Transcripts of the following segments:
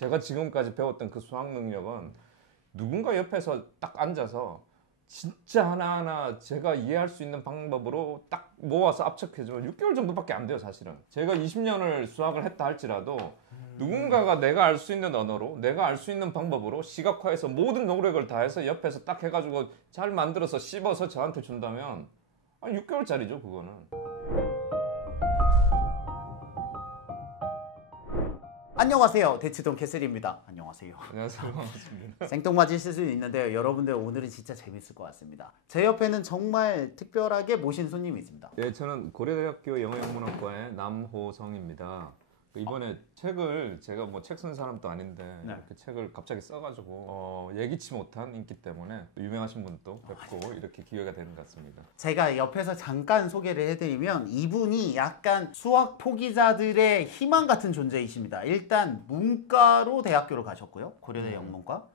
제가 지금까지 배웠던 그 수학 능력은 누군가 옆에서 딱 앉아서 진짜 하나하나 제가 이해할 수 있는 방법으로 딱 모아서 압축해주면 6개월 정도밖에 안 돼요, 사실은. 제가 20년을 수학을 했다 할지라도 누군가가 내가 알 수 있는 언어로, 내가 알 수 있는 방법으로 시각화해서 모든 노력을 다해서 옆에서 딱 해가지고 잘 만들어서 씹어서 저한테 준다면 6개월짜리죠, 그거는. 안녕하세요. 대치동 캐슬입니다. 안녕하세요. 안녕하세요. 반갑습니다. 생뚱맞으실 수 있는데요. 여러분들 오늘은 진짜 재밌을 것 같습니다. 제 옆에는 정말 특별하게 모신 손님이 있습니다. 네, 저는 고려대학교 영어영문학과의 남호성입니다. 이번에 책을 제가 뭐 책 쓴 사람도 아닌데 네. 이렇게 책을 갑자기 써가지고 예기치 못한 인기 때문에 유명하신 분도 뵙고 이렇게 기회가 되는 것 같습니다. 제가 옆에서 잠깐 소개를 해드리면 이분이 약간 수학 포기자들의 희망 같은 존재이십니다. 일단 문과로 대학교를 가셨고요. 고려대 영문과.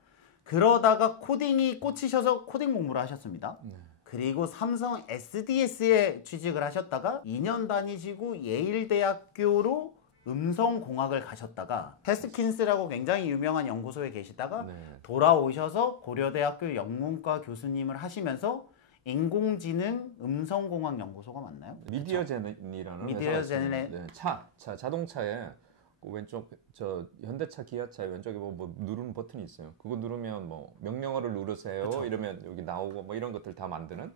그러다가 코딩이 꽂히셔서 코딩 공부를 하셨습니다. 그리고 삼성 SDS에 취직을 하셨다가 2년 다니시고 예일대학교로 음성공학을 가셨다가 헤스킨스라고 굉장히 유명한 연구소에 계시다가 돌아오셔서 고려대학교 영문과 교수님을 하시면서 인공지능 음성공학 연구소가 맞나요? 미디어젠이라는 미디어젠의 자동차에 그 왼쪽 저 현대차 기아차의 왼쪽에 뭐 누르는 버튼이 있어요. 그거 누르면 뭐 명령어를 누르세요. 그쵸. 이러면 여기 나오고 뭐 이런 것들 다 만드는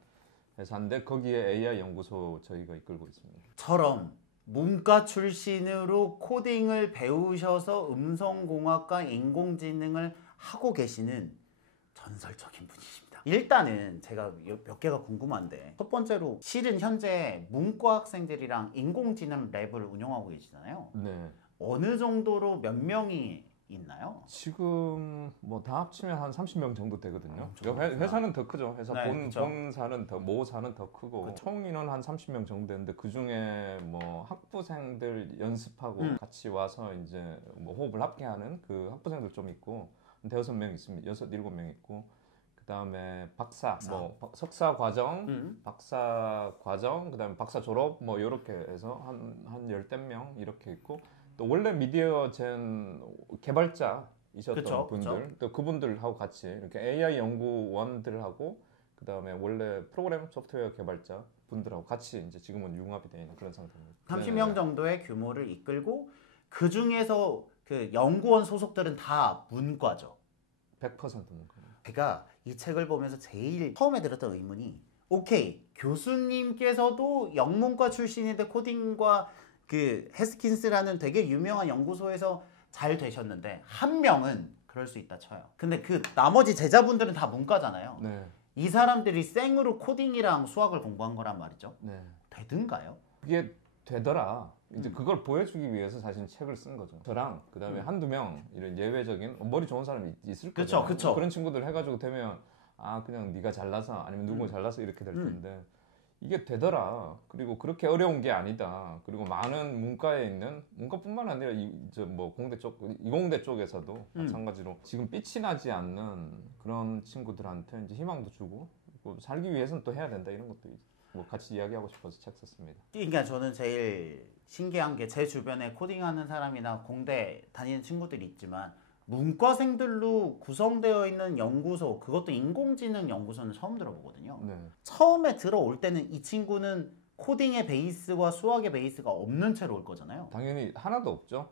회사인데 거기에 AI 연구소 저희가 이끌고 있습니다. 처럼 문과 출신으로 코딩을 배우셔서 음성공학과 인공지능을 하고 계시는 전설적인 분이십니다. 일단은 제가 몇 개가 궁금한데 첫 번째로 실은 현재 문과 학생들이랑 인공지능 랩을 운영하고 계시잖아요. 네. 어느 정도로 몇 명이 있나요? 지금 뭐 다 합치면 한 30명 정도 되거든요. 회사는 더 크죠. 회사 본사는 더 모사는 더 크고 총 인원 한 30명 정도 되는데 그 중에 뭐 학부생들 연습하고 같이 와서 이제 뭐 호흡을 합게 하는 그 학부생들 좀 있고 대여섯 명 있습니다. 6, 7명 있고 그 다음에 박사, 뭐 석사 과정, 박사 과정, 그 다음에 박사 졸업 뭐 이렇게 해서 한 열댓 명 이렇게 있고. 또 원래 미디어젠 개발자이셨던 분들, 또 그분들하고 같이 이렇게 AI 연구원들하고 그 다음에 원래 프로그램 소프트웨어 개발자 분들하고 같이 이제 지금은 융합이 되어 있는 그런 상태입니다. 30명 정도의 규모를 이끌고 그 중에서 그 연구원 소속들은 다 문과죠. 100% 문과. 제가 이 책을 보면서 제일 처음에 들었던 의문이 오케이, 교수님께서도 영문과 출신인데 코딩과 그 헤스킨스라는 되게 유명한 연구소에서 잘 되셨는데 한 명은 그럴 수 있다 쳐요. 근데 그 나머지 제자분들은 다 문과잖아요. 네. 이 사람들이 생으로 코딩이랑 수학을 공부한 거란 말이죠. 네. 되든가요? 그게 되더라. 이제 그걸 보여주기 위해서 사실 책을 쓴 거죠. 저랑 그 다음에 한두 명 이런 예외적인 머리 좋은 사람이 있을 거죠. 그쵸. 그런 친구들 해가지고 되면 그냥 네가 잘나서 아니면 누구 잘나서 이렇게 될 텐데 이게 되더라. 그리고 그렇게 어려운 게 아니다. 그리고 많은 문과에 있는 문과뿐만 아니라 뭐 공대 쪽, 이공대 쪽에서도 마찬가지로 지금 빛이 나지 않는 그런 친구들한테 이제 희망도 주고 살기 위해서는 또 해야 된다 이런 것도 뭐 같이 이야기하고 싶어서 책 썼습니다. 그러니까 저는 제일 신기한 게 제 주변에 코딩하는 사람이나 공대 다니는 친구들이 있지만 문과생들로 구성되어 있는 연구소, 그것도 인공지능 연구소는 처음 들어보거든요. 네. 처음에 들어올 때는 이 친구는 코딩의 베이스와 수학의 베이스가 없는 채로 올 거잖아요. 당연히 하나도 없죠.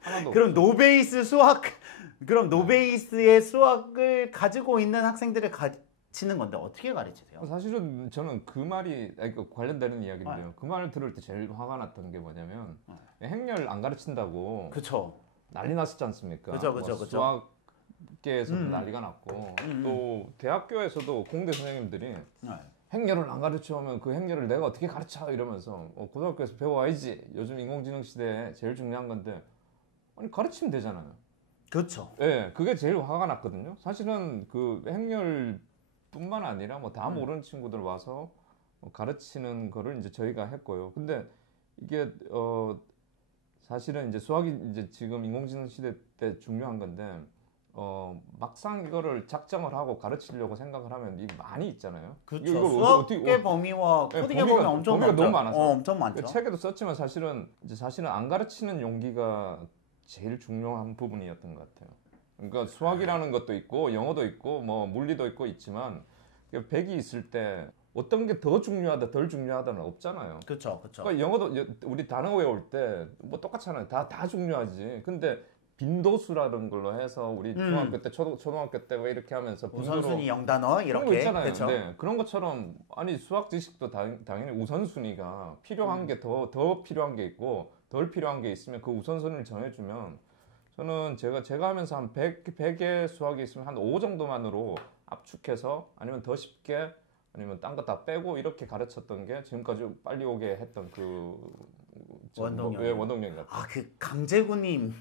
하나도 그럼 노베이스 수학, 그럼 노베이스의 수학을 가지고 있는 학생들을 가르치는 건데 어떻게 가르치세요? 사실은 저는 그 말이 관련되는 이야기인데요. 그 말을 들을 때 제일 화가 났던 게 뭐냐면 행렬 안 가르친다고. 그쵸. 난리 났었지 않습니까? 그죠. 수학계에서도 난리가 났고 또 대학교에서도 공대 선생님들이 행렬을 안 가르쳐오면 그 행렬을 내가 어떻게 가르쳐 이러면서 고등학교에서 배워야지. 요즘 인공지능 시대에 제일 중요한 건데 아니 가르치면 되잖아요. 그렇죠. 네, 그게 제일 화가 났거든요. 사실은 그 행렬뿐만 아니라 뭐 다 모르는 친구들 와서 가르치는 거를 이제 저희가 했고요. 근데 이게 사실은 이제 수학이 이제 지금 인공지능 시대 때 중요한 건데 막상 이거를 작정을 하고 가르치려고 생각을 하면 이게 많이 있잖아요. 그렇죠. 수학의 범위와 코딩의 범위가 엄청 너무 많아서 엄청 많죠. 책에도 썼지만 사실은 안 가르치는 용기가 제일 중요한 부분이었던 것 같아요. 그러니까 수학이라는 것도 있고 영어도 있고 뭐 물리도 있고 있지만 100이 있을 때 어떤 게 더 중요하다 덜 중요하다는 없잖아요. 그렇죠, 그렇죠. 그러니까 영어도 우리 단어 외울 때 뭐 똑같잖아요. 다 중요하지. 근데 빈도수라는 걸로 해서 우리 중학교 때 초등학교 때 왜 이렇게 하면서 우선순위 0단어 그런 거 이렇게 있잖아요. 그쵸? 네, 그런 것처럼 아니 수학 지식도 당연히 우선순위가 필요한 게 더 필요한 게 있고 덜 필요한 게 있으면 그 우선순위를 정해주면 저는 제가 하면서 한 100의 수학이 있으면 한 5 정도만으로 압축해서 아니면 더 쉽게 아니면 딴 거 다 빼고 이렇게 가르쳤던 게 지금까지 빨리 오게 했던 그 원동력 같아요. 아, 그 강재구님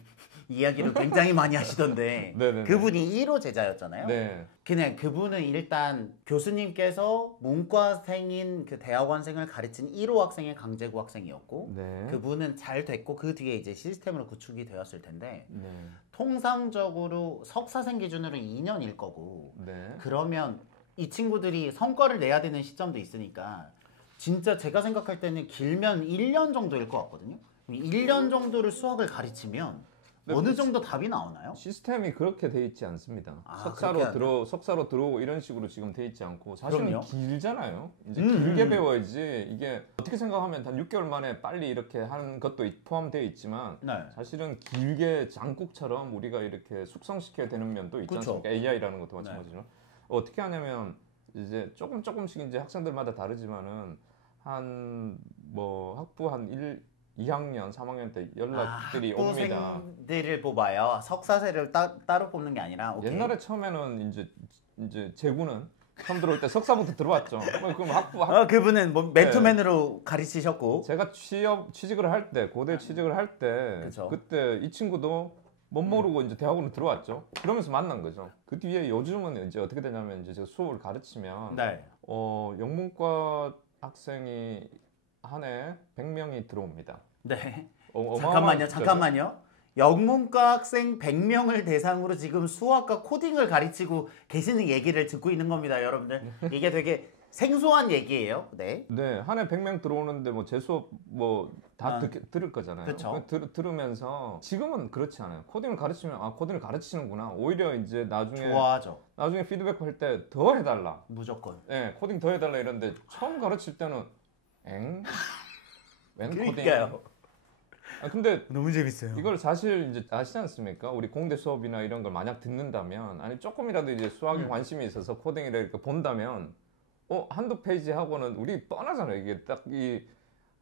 이야기를 굉장히 많이 하시던데 네네네. 그분이 1호 제자였잖아요. 네. 그냥 그분은 일단 교수님께서 문과생인 그 대학원생을 가르친 1호 학생의 강재구 학생이었고 네. 그분은 잘 됐고 그 뒤에 이제 시스템으로 구축이 되었을 텐데 네. 통상적으로 석사생 기준으로 2년일 거고 네. 그러면 이 친구들이 성과를 내야 되는 시점도 있으니까 진짜 제가 생각할 때는 길면 1년 정도일 것 같거든요. 1년 정도를 수학을 가르치면 어느 정도 답이 나오나요? 시스템이 그렇게 돼 있지 않습니다. 아, 석사로 들어오고 이런 식으로 지금 돼 있지 않고 사실은 그럼요. 길잖아요. 이제 길게 배워야지 이게 어떻게 생각하면 한 6개월 만에 빨리 이렇게 하는 것도 포함되어 있지만 네. 사실은 길게 장국처럼 우리가 이렇게 숙성시켜야 되는 면도 있지 그쵸. 않습니까? AI라는 것도 마찬가지로. 어떻게 하냐면 이제 조금씩 이제 학생들마다 다르지만은 학부 한 2학년, 3학년 때 연락들이 옵니다. 학부생들을 뽑아요. 석사생을 따로 뽑는 게 아니라. 오케이. 옛날에 처음에는 이제 재구는 처음 들어올 때 석사부터 들어왔죠. 그럼 그분은 뭐 맨투맨으로 가르치셨고. 제가 취직을 할 때 고대 취직을 할 때 그쵸. 그때 이 친구도 못 모르고 이제 대학원으로 들어왔죠. 그러면서 만난 거죠. 그 뒤에 요즘은 이제 어떻게 되냐면 이제 제가 수업을 가르치면 네. 영문과 학생이 한 해 100명이 들어옵니다. 네. 어마어마한 잠깐만요. 영문과 학생 100명을 대상으로 지금 수학과 코딩을 가르치고 계시는 얘기를 듣고 있는 겁니다, 여러분들. 이게 되게 생소한 얘기예요. 네. 네, 한 해 100명 들어오는데 뭐 제 수업 뭐 다 들을 거잖아요. 그쵸. 들으면서 지금은 그렇지 않아요. 코딩을 가르치면 코딩을 가르치는구나. 오히려 이제 좋아하죠. 나중에 피드백 할 때 더 해달라. 무조건. 네, 코딩 더 해달라 이런데 처음 가르칠 때는 웬 코딩? 그러니까요. 근데 너무 재밌어요. 이걸 사실 이제 아시지 않습니까? 우리 공대 수업이나 이런 걸 만약 듣는다면 아니 조금이라도 이제 수학에 관심이 있어서 코딩을 이렇게 본다면 한두 페이지 하고는 우리 뻔하잖아요. 이게 딱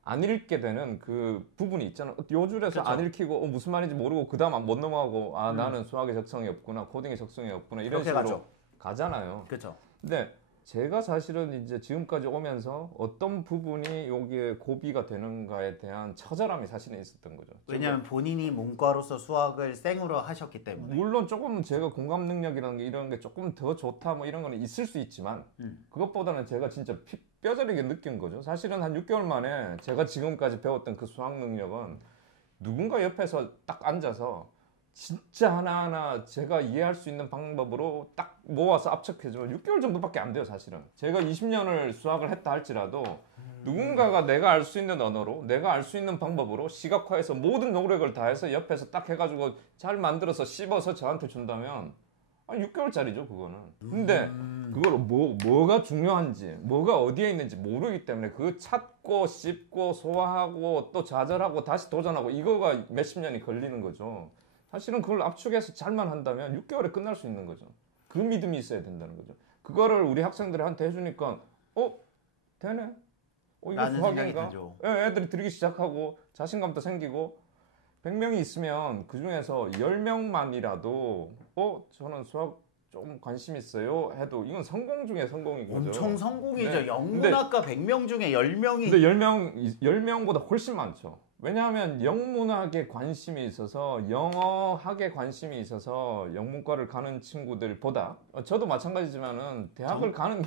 안 읽게 되는 그 부분이 있잖아. 요 줄에서 그쵸. 안 읽히고 무슨 말인지 모르고 그 다음 못 넘어가고 나는 수학에 적성이 없구나, 코딩에 적성이 없구나 이런 식으로 가죠. 가잖아요. 그렇죠. 근데 제가 사실은 이제 지금까지 오면서 어떤 부분이 여기에 고비가 되는가에 대한 처절함이 사실은 있었던 거죠. 왜냐하면 본인이 문과로서 수학을 생으로 하셨기 때문에. 물론 조금 제가 공감 능력이라는 게 이런 게 조금 더 좋다 뭐 이런 거는 있을 수 있지만 그것보다는 제가 진짜 뼈저리게 느낀 거죠. 사실은 한 6개월 만에 제가 지금까지 배웠던 그 수학 능력은 누군가 옆에서 딱 앉아서 진짜 하나하나 제가 이해할 수 있는 방법으로 딱 모아서 압축해주면 6개월 정도밖에 안 돼요, 사실은. 제가 20년을 수학을 했다 할지라도 누군가가 내가 알 수 있는 언어로, 내가 알 수 있는 방법으로 시각화해서 모든 노력을 다해서 옆에서 딱 해가지고 잘 만들어서 씹어서 저한테 준다면 6개월짜리죠, 그거는. 근데 그걸 뭐가 중요한지, 뭐가 어디에 있는지 모르기 때문에 그 찾고 씹고 소화하고 또 좌절하고 다시 도전하고 이거가 몇십 년이 걸리는 거죠. 사실은 그걸 압축해서 잘만 한다면 6개월에 끝날 수 있는 거죠. 그 믿음이 있어야 된다는 거죠. 그거를 우리 학생들한테 해주니까 되네. 이거 수학인가? 애들이 들기 시작하고 자신감도 생기고 100명이 있으면 그 중에서 10명만이라도 저는 수학 좀 관심 있어요 해도 이건 성공 중에 성공인 거죠. 엄청 성공이죠. 네. 영문학과 100명 중에 10명이. 근데 10명보다 훨씬 많죠. 왜냐하면 영문학에 관심이 있어서 영어학에 관심이 있어서 영문과를 가는 친구들보다 저도 마찬가지지만은 대학을 가는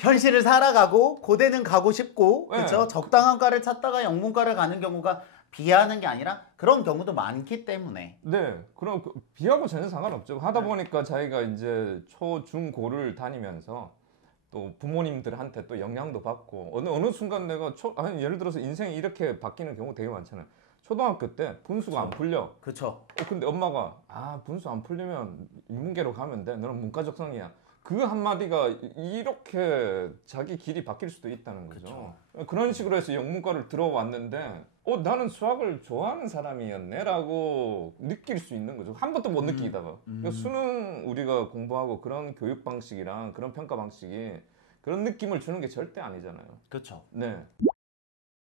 현실을 살아가고 고대는 가고 싶고 네. 그렇죠. 적당한 과를 찾다가 영문과를 가는 경우가 비하하는 게 아니라 그런 경우도 많기 때문에. 네, 그럼 비하고 전혀 상관없죠. 하다 보니까 자기가 이제 초, 중, 고를 다니면서 또 부모님들한테 또 영향도 받고 어느 순간 내가 예를 들어서 인생이 이렇게 바뀌는 경우 되게 많잖아요. 초등학교 때 분수가 안 풀려. 그쵸. 근데 엄마가 분수 안 풀리면 인문계로 가면 돼. 너는 문과적성이야. 그 한마디가 이렇게 자기 길이 바뀔 수도 있다는 거죠. 그쵸. 그런 식으로 해서 영문과를 들어왔는데 나는 수학을 좋아하는 사람이었네 라고 느낄 수 있는 거죠. 한 번도 못 느끼다가. 그러니까 수능 우리가 공부하고 그런 교육 방식이랑 그런 평가 방식이 그런 느낌을 주는 게 절대 아니잖아요. 그렇죠. 네.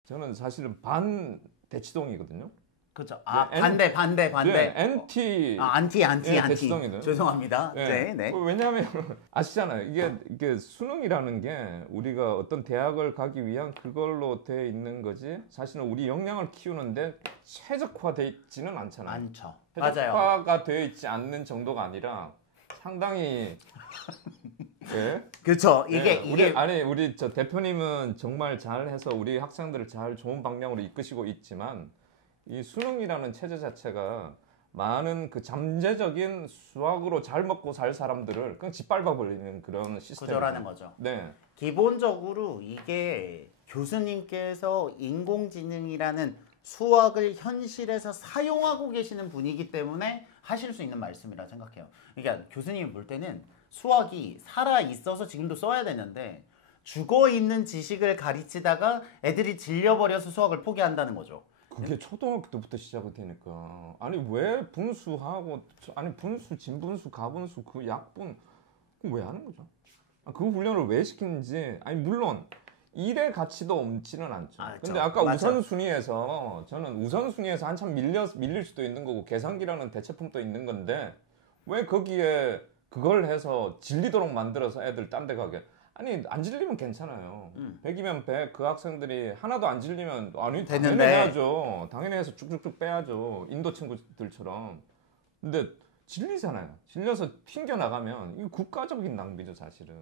저는 사실은 반 대치동이거든요. 그렇죠. 네, 반대. 네, 안티. 안티. 대치동이든. 죄송합니다. 네. 왜냐하면 아시잖아요. 이게 수능이라는 게 우리가 어떤 대학을 가기 위한 그걸로 돼 있는 거지. 사실은 우리 역량을 키우는데 최적화돼 있지는 않잖아요. 않죠. 최적화가 맞아요. 되어 있지 않는 정도가 아니라 상당히 네. 그렇죠. 이게 우리 저 대표님은 정말 잘해서 우리 학생들을 잘 좋은 방향으로 이끄시고 있지만 이 수능이라는 체제 자체가 많은 그 잠재적인 수학으로 잘 먹고 살 사람들을 그냥 짓밟아 버리는 그런 시스템. 구조라는 거죠. 네. 기본적으로 이게 교수님께서 인공지능이라는 수학을 현실에서 사용하고 계시는 분이기 때문에 하실 수 있는 말씀이라 생각해요. 그러니까 교수님이 볼 때는 수학이 살아 있어서 지금도 써야 되는데 죽어 있는 지식을 가르치다가 애들이 질려버려서 수학을 포기한다는 거죠. 그게 초등학교 때부터 시작이 되니까 아니 왜 분수하고 분수, 진분수, 가분수 그 약분 왜 하는 거죠? 그 훈련을 왜 시키는지 물론 일의 가치도 없지는 않죠. 근데 아까 맞아. 우선순위에서 저는 우선순위에서 한참 밀릴 수도 있는 거고 계산기라는 대체품도 있는 건데 왜 거기에 그걸 해서 질리도록 만들어서 애들 딴 데 가게 안 질리면 괜찮아요. 100이면 100 그 학생들이 하나도 안 질리면 당연히 해야죠. 당연히 해서 쭉쭉쭉 빼야죠. 인도 친구들처럼. 근데 질리잖아요. 질려서 튕겨나가면 이거 국가적인 낭비죠 사실은.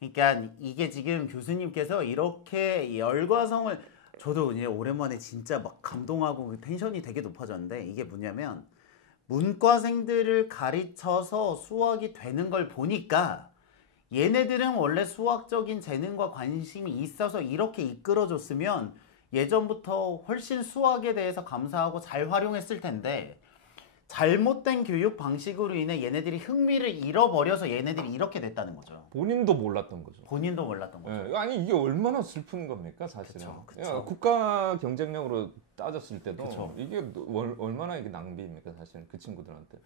그러니까 이게 지금 교수님께서 이렇게 열과성을 저도 이제 오랜만에 진짜 막 감동하고 그 텐션이 되게 높아졌는데 이게 뭐냐면 문과생들을 가르쳐서 수학이 되는 걸 보니까 얘네들은 원래 수학적인 재능과 관심이 있어서 이렇게 이끌어줬으면 예전부터 훨씬 수학에 대해서 감사하고 잘 활용했을 텐데 잘못된 교육 방식으로 인해 얘네들이 흥미를 잃어버려서 얘네들이 이렇게 됐다는 거죠. 본인도 몰랐던 거죠. 본인도 몰랐던 거죠. 네, 이게 얼마나 슬픈 겁니까 사실은. 그쵸. 국가 경쟁력으로 따졌을 때도 그쵸. 이게 얼마나 이게 낭비입니까 사실은 그 친구들한테.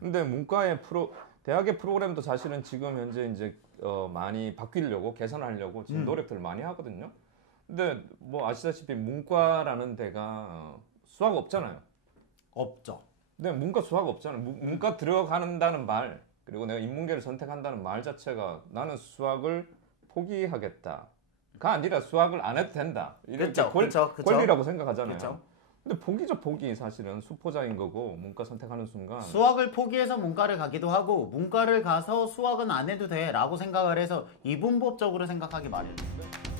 근데 문과의 대학의 프로그램도 사실은 지금 현재 이제 많이 바뀌려고 개선하려고 지금 노력들을 많이 하거든요. 근데 뭐 아시다시피 문과라는 데가 수학 없잖아요. 없죠. 네, 문과 수학 없잖아요. 문과 들어간다는 말 그리고 내가 인문계를 선택한다는 말 자체가 나는 수학을 포기하겠다가 아니라 수학을 안 해도 된다. 이렇게 권리라고 생각하잖아요. 그쵸. 근데 포기죠, 포기. 사실은 수포자인 거고 문과 선택하는 순간 수학을 포기해서 문과를 가기도 하고 문과를 가서 수학은 안 해도 돼 라고 생각을 해서 이분법적으로 생각하기 마련이에요.